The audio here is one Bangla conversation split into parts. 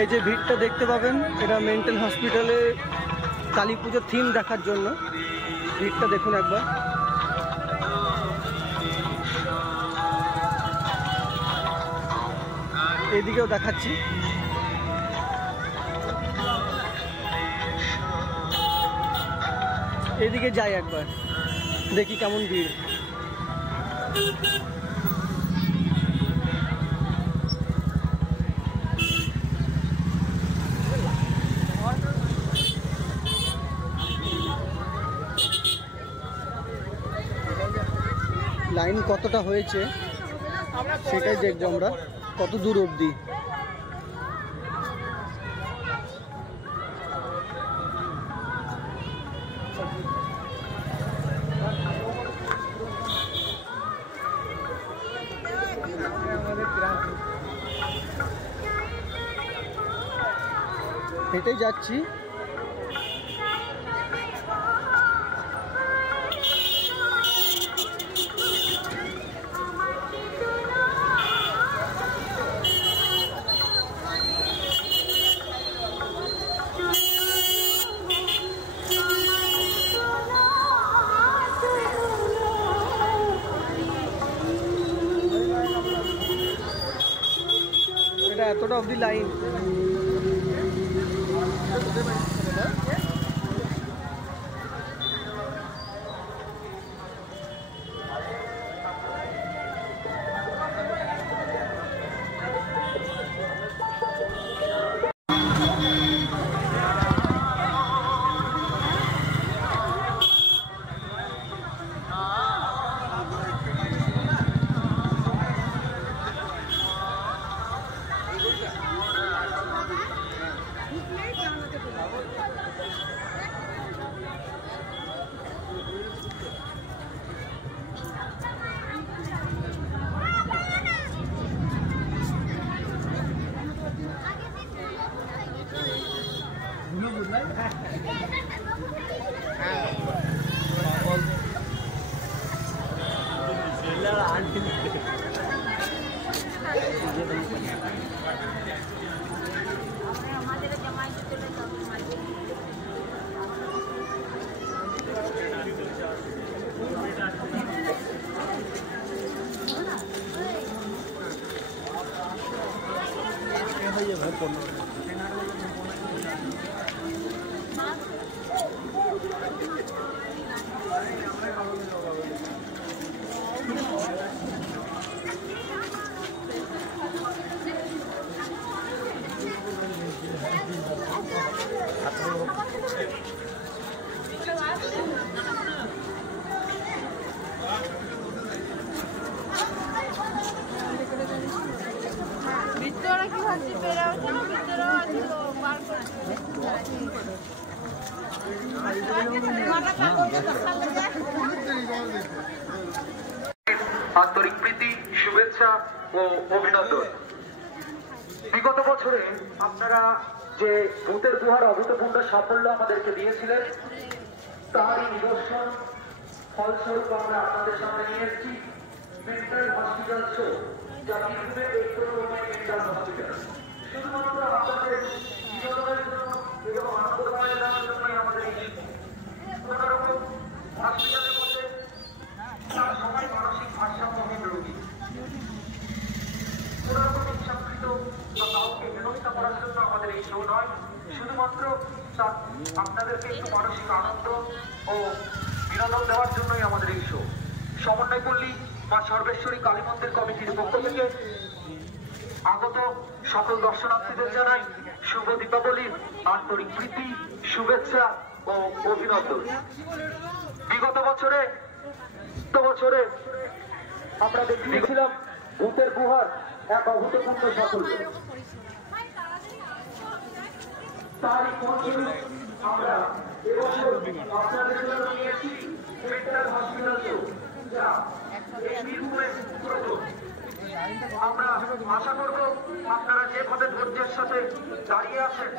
এই যে ভিড়টা দেখতে পাবেন, এটা মেন্টাল হসপিটালে কালী পুজোর থিম দেখার জন্য। ভিড়টা দেখুন একবার। এদিকেও দেখাচ্ছি। এদিকে যাই একবার, দেখি কেমন ভিড়। লাইন কতটা হয়েছে সেটাই দেখবো আমরা, কত দূর অবধি। হেঁটেই যাচ্ছি। এটা এতটা অবধি লাইন। আন্তরিক প্রীতি, শুভেচ্ছা ও অভিনন্দন। বিগত বছরে আপনারা যে ভূতের গুহার অভূতপূর্ণ সাফল্য আমাদেরকে দিয়েছিলেন, তারই নিদর্শন ফলস্বরূপ আমরা আপনাদের সামনে নিয়ে এসেছি মেন্টাল হসপিটাল শো, যা বীরভূমের মেন্টাল হসপিটাল। শুধুমাত্র আপনাদের বিনোদনের জন্য এবং আনন্দ দেওয়ার জন্যই আমাদের এই কোনো রকম হসপিটালের মধ্যে তারা সবাই মানসিক ভারসাম্যহীন রোগী। কোনো রকম ইচ্ছাকৃত বা কাউকে হেনস্থা করার জন্য আমাদের এই শো নয়, শুধুমাত্র আপনাদেরকে একটু মানসিক আনন্দ ও বিনোদন দেওয়ার জন্যই আমাদের এই শো। সমন্বয় পল্লী মা সর্বেশ্বরী কালী মন্দির কমিটির পক্ষ থেকে আগত সকল দর্শনার্থীদের জানাই শুভ দীপাবলির আন্তরিক প্রীতি, শুভেচ্ছা ও অভিনন্দন। বিগত বছরে আমরা দেখেছিলাম ভূতের গুহার এক অভূতপূর্ণ সাফল্য। তারই ফলস্বরূপ আমরা এবছর আপনাদের জন্য নিয়েছি মেন্টাল হসপিটাল শো, যা বীরভূমের প্রথম। আমরা আশা করব আপনারা যেভাবে ধৈর্যের সাথে দাঁড়িয়ে আছেন,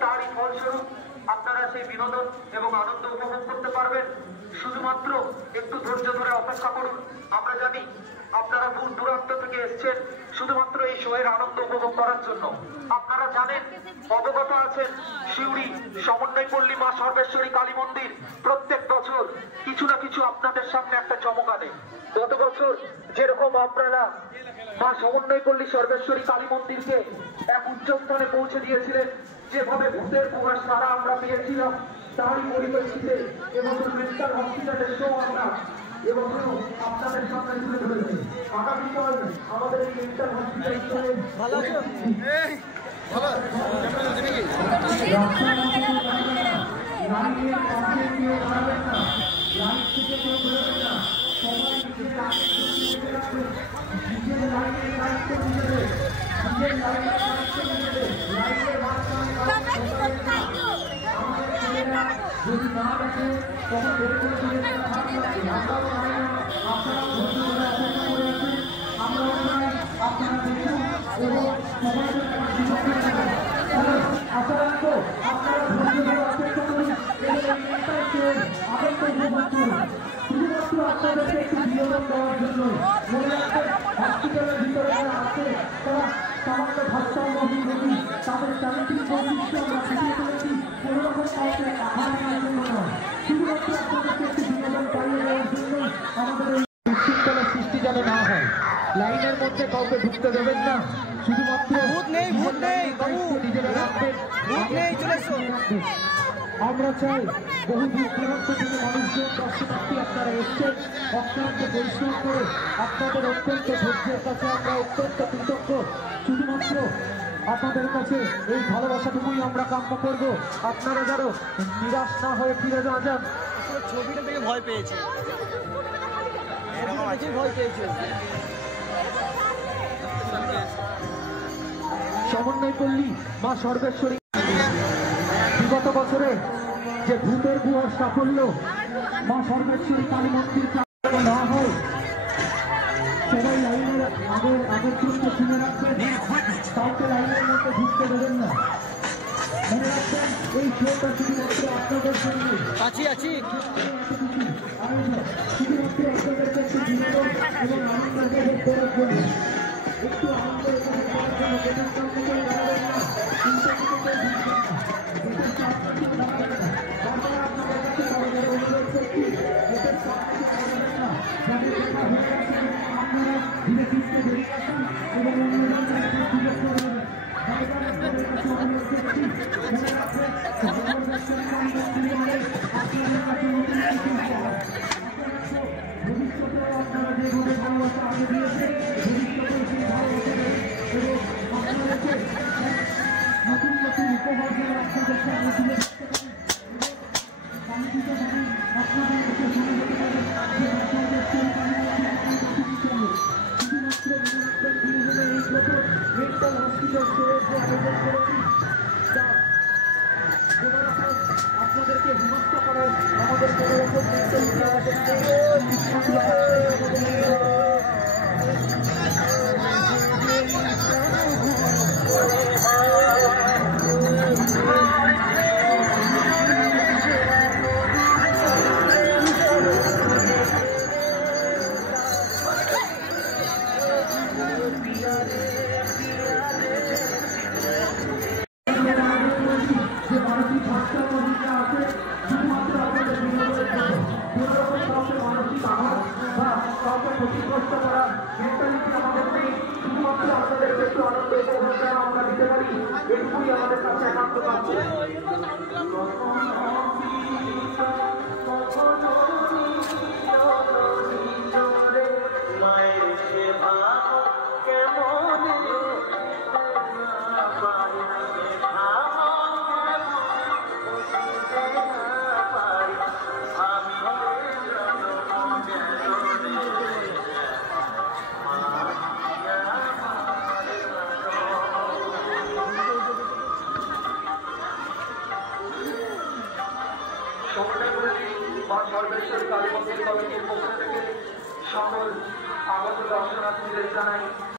তারই ফলস্বরূপ আপনারা সেই বিনোদন এবং আনন্দ উপভোগ করতে পারবেন। শুধুমাত্র একটু ধৈর্য ধরে অপেক্ষা করুন। আমরা জানি আপনারা দূর দূরান্ত থেকে এসছেন, শুধুমাত্র এই শোয়ের আনন্দ উপভোগ করার জন্য। আপনারা জানেন, অবগত আছেন, সিউড়ি সমন্বয় পল্লী মা সর্বেশ্বরী কালী মন্দির প্রত্যেক বছর কিছু না কিছু আপনাদের সামনে একটা চমক আনে। গত বছর যেরকম আপনারা মা সমন্বয় পল্লী সর্বেশ্বরী কালী মন্দিরকে এক উচ্চ স্থানে পৌঁছে দিয়েছিলেন, যেভাবে ভূতের কুয়াশ সারা আমরা পেয়েছিলাম, তারই পরিপ্রেক্ষিতে এবছর মেন্টাল হসপিটালের শো আমরা এবছর আপনাদের সামনে তুলে ধরেছি। আগামীকাল আমাদের এই মেন্টাল হসপিটাল ভালো আছো? যদি না দেখে তখন বের করে দিয়ে আমরাও চাই আপনারা দেখুন এবং আপনারা অপেক্ষা করুন শুধুমাত্র আপনাদেরকে একটু বিনোদন দেওয়ার জন্য। মনে রাখবেন, হসপিটালের ভিতরে যারা আছে তারা সামান্য ভারসাম্যহীন রোগী, তাদের চারিত্রিক বৈশিষ্ট্য আমরা ফুটিয়ে তুলেছি, কোনো রকম কাউকে আঘাত করার জন্য নয়, শুধুমাত্র আপনাদেরকে একটু বিনোদন পাইয়ে দেওয়ার জন্য। আমাদের এই বিশৃঙ্খলার সৃষ্টি যেন না হয়, লাইনের মধ্যে কাউকে ঢুকতে দেবেন না, শুধুমাত্র নিজেরা রাখবেন। আমরা চাই বহু দূর দূরান্ত থেকে মানুষজন দর্শনার্থী আপনারা এসছেন, অক্লান্ত পরিশ্রম করে আপনাদের অত্যন্ত ধৈর্যের কাছে আমরা অত্যন্ত কৃতজ্ঞ। শুধুমাত্র আপনাদের কাছে এই ভালোবাসাটুকুই আমরা কাম্য করব। আপনারা যেন নিরাশ না হয়ে ফিরে না যান। ছবিটা দেখে ভয় পেয়েছে, ভয় পেয়েছে। সমন্বয় পল্লী মা সর্বেশ্বরী বিগত বছরে যে ভূতের গুহার সাফল্য, মা সর্বেশ্বরী কালী মন্দির না হয়, সবাই লাইনের আগের জন্য শুনে রাখবেন, কাউকে লাইনের মধ্যে ঢুকতে দেবেন না। মনে রাখবেন, এই শোটা শুধুমাত্র আপনাদের জন্য। আছি শুধুমাত্র আপনাদেরকে একটু বিনোদন এবং আনন্দ উপভোগ করার জন্য, একটু আনন্দ উপভোগ করার জন্য। বেতন কাউকে দাঁড়াবেন না, চিন্তা করতে ঢুকবেন না, বেতন চাপকে দাঁড়াবেন না। তারপরে আপনাদের কাছে বড় অনুরোধ করছি, বেতন চাপকে দাঁড়াবেন না। যাদের দেখা হয়ে গেছে আপনারা ধীরে ধীরে বেরিয়ে আসুন এবং অন্যজনদের কাছে সুযোগ করে দেবেন। আপনাদের কাছে অনুরোধ করছি, মনে রাখবেন, সর্বদর্শন মন্দির মানে আপনাদের কাছে নতুন কিছু হয়। ভবিষ্যতেও আপনারা যেভাবে ভালোবাসা আগে দিয়েছেন, ভবিষ্যতেও সেই ভালোবাসা দেবেন এবং আপনাদেরকে নতুন নতুন উপহার যেন আপনাদের সামনে তুলে ধরতে পারি এবং শান্তিতভাবে আপনাদের কাছে শুনে যেতে পারেন যে আপনাদের সেই শুধুমাত্র মনে রাখবেন, দুজনে এই প্রথম মেন্টাল হসপিটাল শোয়ের যে আয়োজন করেছি, তা কোনো রকম আপনাদেরকে বিভক্ত করার আমাদের কোনো রকম মেন্টালিটি আমাদের ক্ষতিগ্রস্ত করা মেন্টালিটি আমাদের নেই। শুধুমাত্র আপনাদেরকে একটু আনন্দ উপভোগ আমরা দিতে পারি, এটুকুই আমাদের কাছে একান্ত কাম্য। সর্বেশ্বরী কালী মন্দির কমিটির পক্ষ থেকে সকল আগত দর্শনার্থীদের জানাই